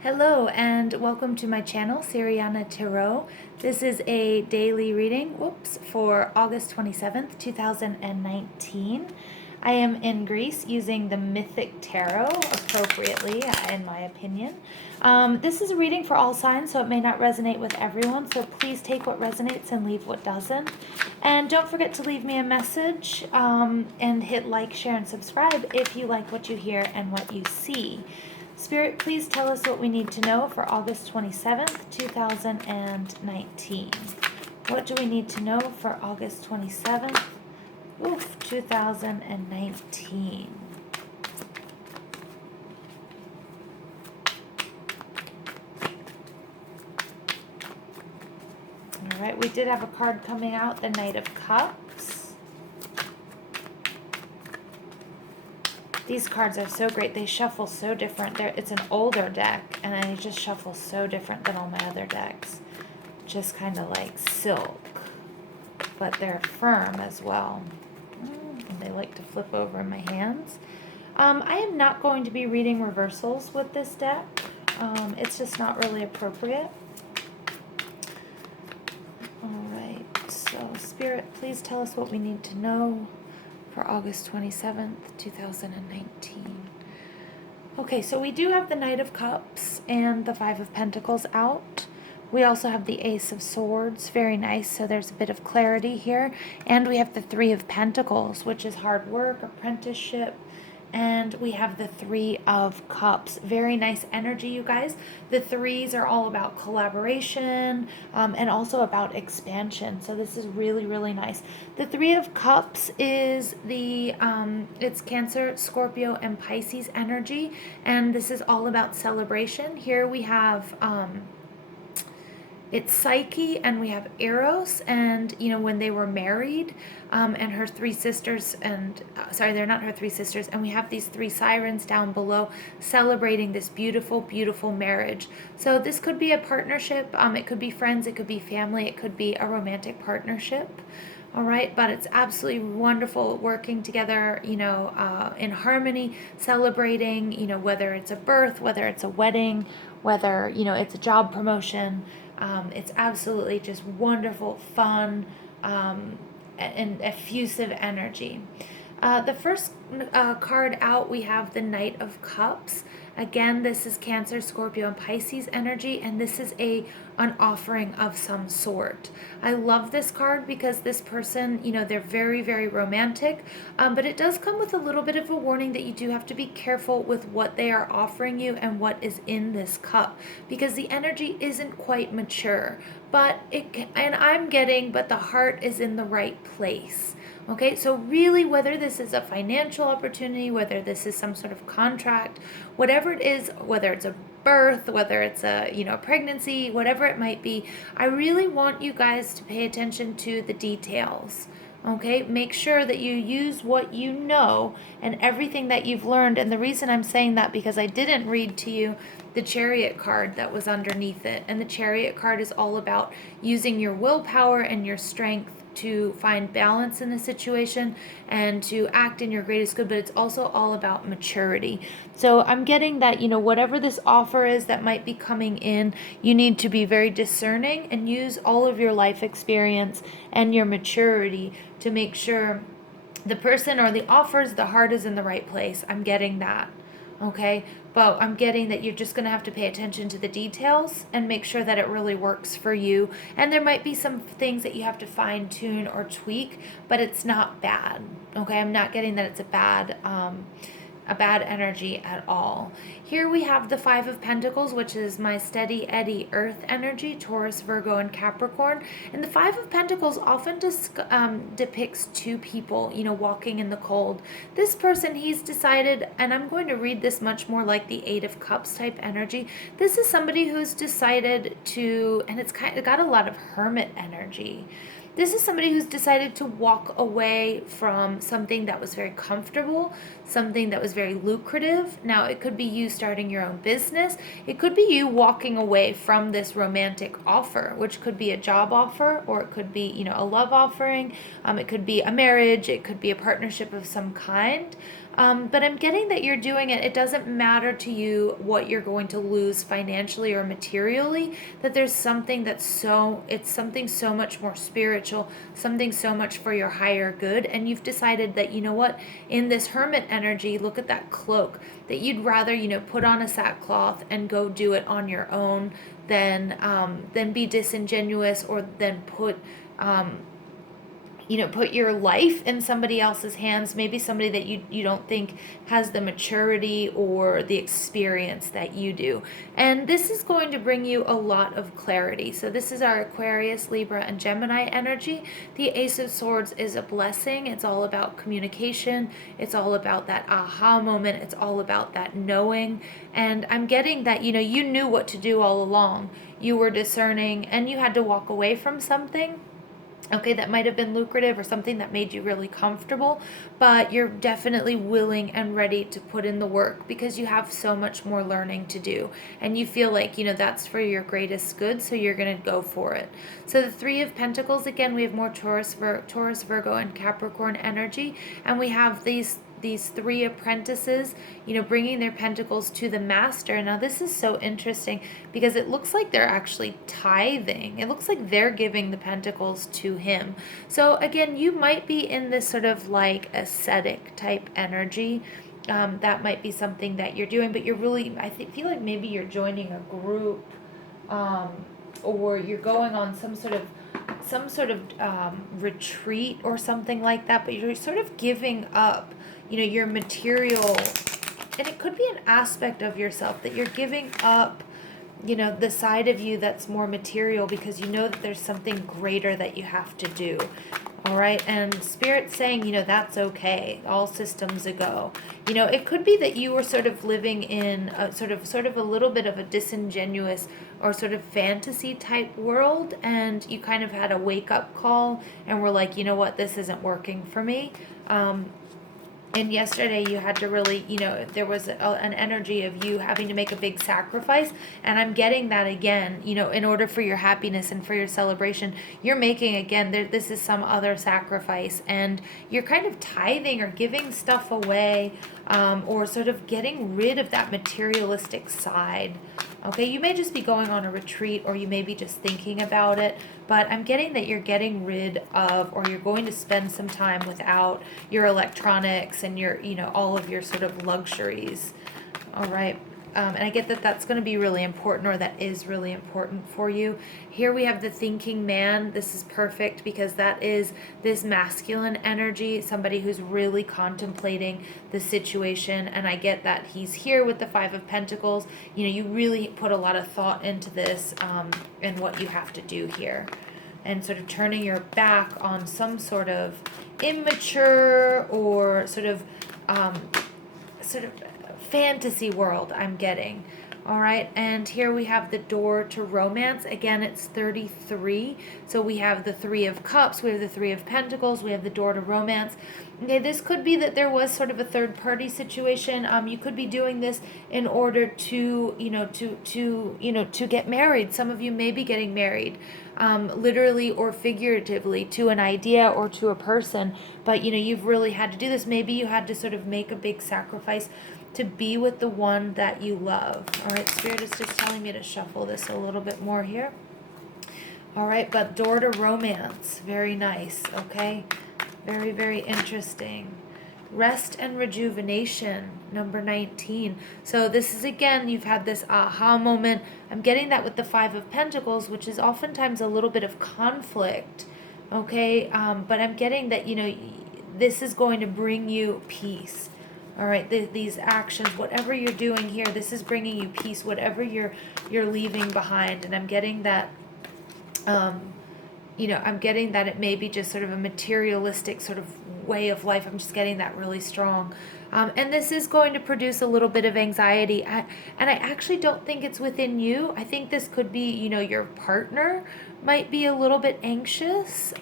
Hello and welcome to my channel, Siriana Tarot. This is a daily reading, for August 27th, 2019. I am in Greece using the Mythic Tarot appropriately, in my opinion. This is a reading for all signs, so it may not resonate with everyone, so please take what resonates and leave what doesn't. And don't forget to leave me a message and hit like, share, and subscribe if you like what you hear and what you see. Spirit, please tell us what we need to know for August 27th, 2019. What do we need to know for August 27th, 2019? All right, we did have a card coming out, the Knight of Cups. These cards are so great. They shuffle so different. It's an older deck, and they just shuffle so different than all my other decks. Just kind of like silk, but they're firm as well. And they like to flip over in my hands. I am not going to be reading reversals with this deck. It's just not really appropriate. All right, so Spirit, please tell us what we need to know for August 27th, 2019. Okay, so we do have the Knight of Cups and the Five of Pentacles out. We also have the Ace of Swords, very nice, so there's a bit of clarity here. And we have the Three of Pentacles, which is hard work, apprenticeship, and we have the Three of Cups. Very nice energy, you guys. The threes are all about collaboration and also about expansion. So this is really, really nice. The Three of Cups is it's Cancer, Scorpio, and Pisces energy. And this is all about celebration. Here we have it's Psyche, and we have Eros, and when they were married, and her three sisters, and sorry, they're not her three sisters, and we have these three sirens down below celebrating this beautiful, beautiful marriage. So this could be a partnership, it could be friends, it could be family, it could be a romantic partnership. All right, but it's absolutely wonderful working together, in harmony, celebrating, whether it's a birth, whether it's a wedding, whether, it's a job promotion. It's absolutely just wonderful, fun, and effusive energy. The first card out, we have the Knight of Cups. Again, this is Cancer, Scorpio, and Pisces energy, and this is an offering of some sort. I love this card because this person, they're very, very romantic, but it does come with a little bit of a warning that you do have to be careful with what they are offering you and what is in this cup, because the energy isn't quite mature, but the heart is in the right place. Okay, so really, whether this is a financial opportunity, whether this is some sort of contract, whatever it is, whether it's a birth, whether it's a pregnancy, whatever it might be, I really want you guys to pay attention to the details. Okay, make sure that you use what you know and everything that you've learned. And the reason I'm saying that, because I didn't read to you the Chariot card that was underneath it. And the Chariot card is all about using your willpower and your strength to find balance in the situation and to act in your greatest good, but it's also all about maturity. So I'm getting that, whatever this offer is that might be coming in, you need to be very discerning and use all of your life experience and your maturity to make sure the person or the offers, the heart is in the right place. I'm getting that. Okay, but I'm getting that you're just going to have to pay attention to the details and make sure that it really works for you. And there might be some things that you have to fine tune or tweak, but it's not bad. Okay, I'm not getting that it's a bad energy at all. Here we have the Five of Pentacles, which is my steady Eddie earth energy, Taurus, Virgo, and Capricorn. And the Five of Pentacles often depicts two people, walking in the cold. This person, he's decided, and I'm going to read this much more like the Eight of Cups type energy. This is somebody who's decided to, and it's kind of got a lot of hermit energy. This is somebody who's decided to walk away from something that was very comfortable, something that was very lucrative. Now, it could be you starting your own business. It could be you walking away from this romantic offer, which could be a job offer, or it could be, a love offering. It could be a marriage. It could be a partnership of some kind. But I'm getting that you're doing it. It doesn't matter to you what you're going to lose financially or materially, that there's something it's something so much more spiritual, something so much for your higher good. And you've decided that, you know what, in this hermit energy, look at that cloak, that you'd rather, put on a sackcloth and go do it on your own than be disingenuous, or then um, put your life in somebody else's hands, maybe somebody that you don't think has the maturity or the experience that you do. And this is going to bring you a lot of clarity. So this is our Aquarius, Libra, and Gemini energy. The Ace of Swords is a blessing. It's all about communication. It's all about that aha moment. It's all about that knowing. And I'm getting that, you knew what to do all along. You were discerning and you had to walk away from something. Okay, that might have been lucrative or something that made you really comfortable, but you're definitely willing and ready to put in the work because you have so much more learning to do. And you feel like, that's for your greatest good, so you're going to go for it. So the Three of Pentacles, again, we have more Taurus, Virgo, and Capricorn energy, and we have these three apprentices, bringing their pentacles to the master. Now, this is so interesting because it looks like they're actually tithing. It looks like they're giving the pentacles to him. So again, you might be in this sort of like ascetic type energy. That might be something that you're doing, but you're really, feel like maybe you're joining a group, or you're going on some sort of retreat or something like that, but you're sort of giving up your material, and it could be an aspect of yourself that you're giving up, the side of you that's more material, because you know that there's something greater that you have to do. All right, and Spirit's saying, that's okay. All systems a go. It could be that you were sort of living in a sort of a little bit of a disingenuous or sort of fantasy type world, and you kind of had a wake up call and were like, you know what, this isn't working for me. And yesterday you had to really, there was an energy of you having to make a big sacrifice. And I'm getting that again, in order for your happiness and for your celebration, you're making, again, this is some other sacrifice. And you're kind of tithing or giving stuff away, or sort of getting rid of that materialistic side. Okay, you may just be going on a retreat, or you may be just thinking about it, but I'm getting that you're getting rid of, or you're going to spend some time without your electronics and your, all of your sort of luxuries. All right. And I get that that's going to be really important, or that is really important for you. Here we have the thinking man. This is perfect because that is this masculine energy, somebody who's really contemplating the situation. And I get that he's here with the Five of Pentacles. You really put a lot of thought into this, and what you have to do here. And sort of turning your back on some sort of immature or sort of fantasy world, I'm getting. All right, and here we have the door to romance. Again, it's 33. So we have the Three of Cups, we have the Three of Pentacles, we have the door to romance. Okay, this could be that there was sort of a third party situation. You could be doing this in order to, to get married. Some of you may be getting married, literally or figuratively, to an idea or to a person. But, you've really had to do this. Maybe you had to sort of make a big sacrifice to be with the one that you love. All right, Spirit is just telling me to shuffle this a little bit more here. All right, but door to romance, very nice, okay? Very, very interesting. Rest and rejuvenation, number 19. So this is, again, you've had this aha moment. I'm getting that with the Five of Pentacles, which is oftentimes a little bit of conflict, okay? But I'm getting that, this is going to bring you peace. All right, these actions, whatever you're doing here, this is bringing you peace, whatever you're leaving behind. And I'm getting that, I'm getting that it may be just sort of a materialistic sort of way of life. I'm just getting that really strong. And this is going to produce a little bit of anxiety. And I actually don't think it's within you. I think this could be, your partner might be a little bit anxious,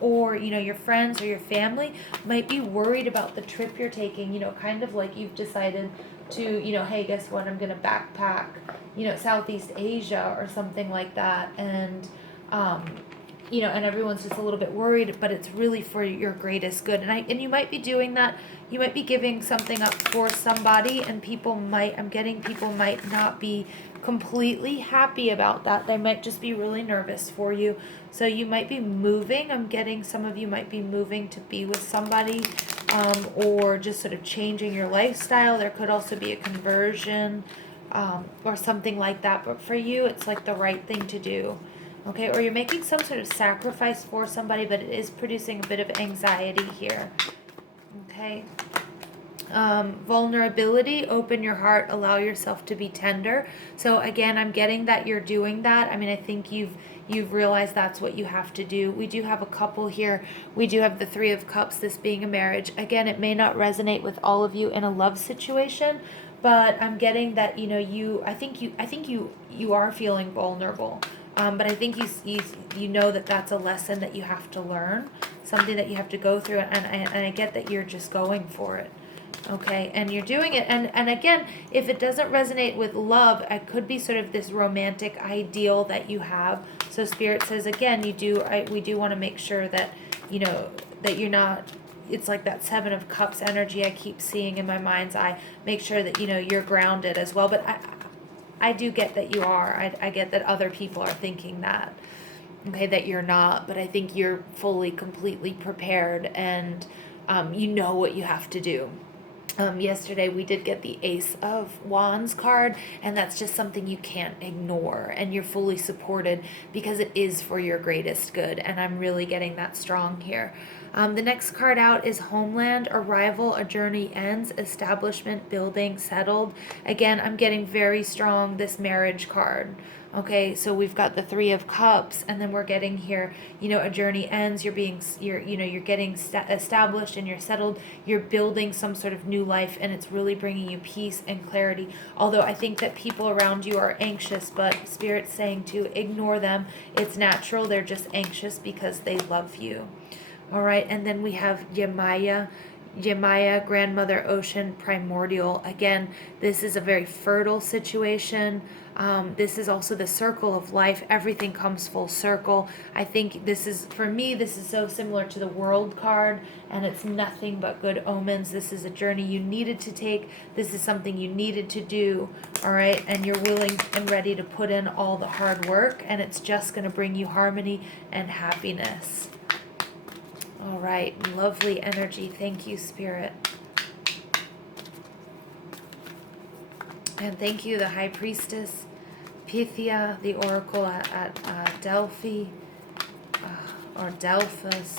or, your friends or your family might be worried about the trip you're taking, kind of like you've decided to, hey, guess what? I'm going to backpack, Southeast Asia or something like that. And, and everyone's just a little bit worried, but it's really for your greatest good. And you might be doing that. You might be giving something up for somebody, and I'm getting people might not be completely happy about that. They might just be really nervous for you. So you might be moving. I'm getting some of you might be moving to be with somebody, or just sort of changing your lifestyle. There could also be a conversion, or something like that. But for you, it's like the right thing to do. Okay, or you're making some sort of sacrifice for somebody, but it is producing a bit of anxiety here. Okay. Vulnerability, open your heart, allow yourself to be tender. So again, I'm getting that you're doing that. I mean, I think you've realized that's what you have to do. We do have a couple here. We do have the Three of Cups, this being a marriage. Again, it may not resonate with all of you in a love situation, but I'm getting that, I think you are feeling vulnerable. But I think you know that that's a lesson that you have to learn, something that you have to go through, and I get that you're just going for it. Okay, and you're doing it, and again, if it doesn't resonate with love, it could be sort of this romantic ideal that you have. So Spirit says again, we do want to make sure that that you're not. It's like that Seven of Cups energy I keep seeing in my mind's eye. Make sure that you're grounded as well. But I do get that you are. I get that other people are thinking that. Okay, that you're not, but I think you're fully, completely prepared, and you know what you have to do. Yesterday we did get the Ace of Wands card, and that's just something you can't ignore, and you're fully supported because it is for your greatest good, and I'm really getting that strong here. The next card out is Homeland, Arrival, A Journey Ends, Establishment, Building, Settled. Getting I'm getting very strong this marriage card. Okay, so we've got the Three of Cups, and then we're getting here, a journey ends. You're getting established, and you're settled. You're building some sort of new life, and it's really bringing you peace and clarity. Although I think that people around you are anxious, but Spirit's saying to ignore them. It's natural. They're just anxious because they love you. All right, and then we have Yemaya, Grandmother Ocean, Primordial. Again, this is a very fertile situation. This is also the circle of life. Everything comes full circle. I think for me, this is so similar to the World card, and it's nothing but good omens. This is a journey you needed to take. This is something you needed to do, all right? And you're willing and ready to put in all the hard work, and it's just going to bring you harmony and happiness. All right, lovely energy. Thank you, Spirit. And thank you, the High Priestess, Pythia, the Oracle at Delphi, or Delphus.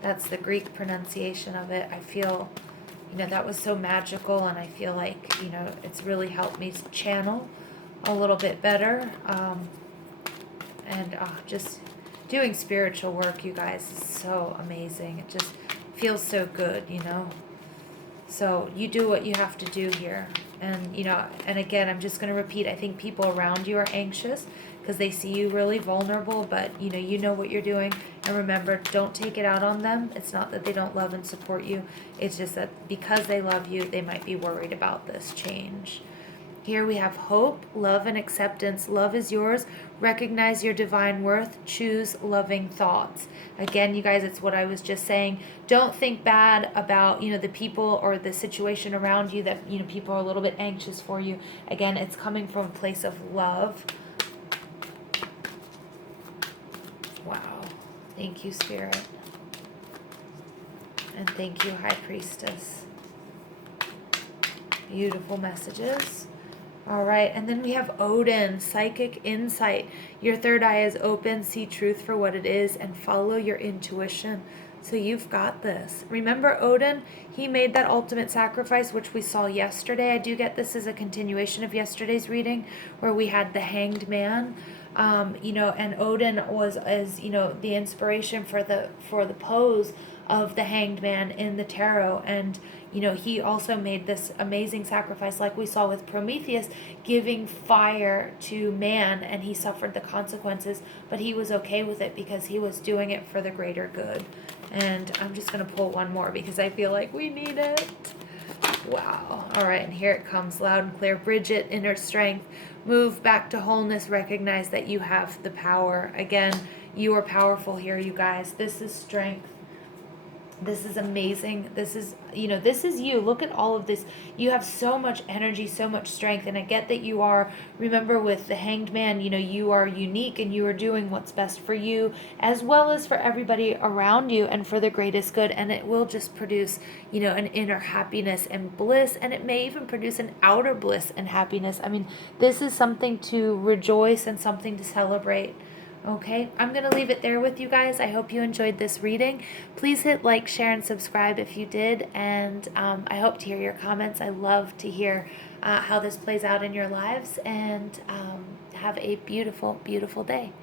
That's the Greek pronunciation of it. I feel, that was so magical, and I feel like, it's really helped me channel a little bit better. And just doing spiritual work, you guys, is so amazing. It just feels so good, So you do what you have to do here. And, and again, I'm just going to repeat, I think people around you are anxious because they see you really vulnerable, but, you know what you're doing. And remember, don't take it out on them. It's not that they don't love and support you. It's just that because they love you, they might be worried about this change. Here we have hope, love, and acceptance. Love is yours. Recognize your divine worth. Choose loving thoughts. Again, you guys, it's what I was just saying. Don't think bad about, the people or the situation around you that, people are a little bit anxious for you. Again, it's coming from a place of love. Wow. Thank you, Spirit. And thank you, High Priestess. Beautiful messages. All right, and then we have Odin, Psychic Insight. Your third eye is open, see truth for what it is, and follow your intuition. So you've got this. Remember Odin? He made that ultimate sacrifice, which we saw yesterday. I do get this as a continuation of yesterday's reading, where we had the Hanged Man. And Odin was the inspiration for the pose of the Hanged Man in the tarot. And he also made this amazing sacrifice, like we saw with Prometheus, giving fire to man, and he suffered the consequences, but he was okay with it because he was doing it for the greater good. And I'm just going to pull one more because I feel like we need it. Wow. All right, and here it comes loud and clear. Bridget, inner strength. Move back to wholeness. Recognize that you have the power. Again, You are powerful here, you guys. This is strength. This is amazing. This is, this is you. Look at all of this. You have so much energy, so much strength. And I get that you are, remember with the Hanged Man, you are unique and you are doing what's best for you as well as for everybody around you and for the greatest good. And it will just produce, an inner happiness and bliss. And it may even produce an outer bliss and happiness. I mean, this is something to rejoice and something to celebrate. Okay, I'm going to leave it there with you guys. I hope you enjoyed this reading. Please hit like, share, and subscribe if you did. And I hope to hear your comments. I love to hear how this plays out in your lives. And have a beautiful, beautiful day.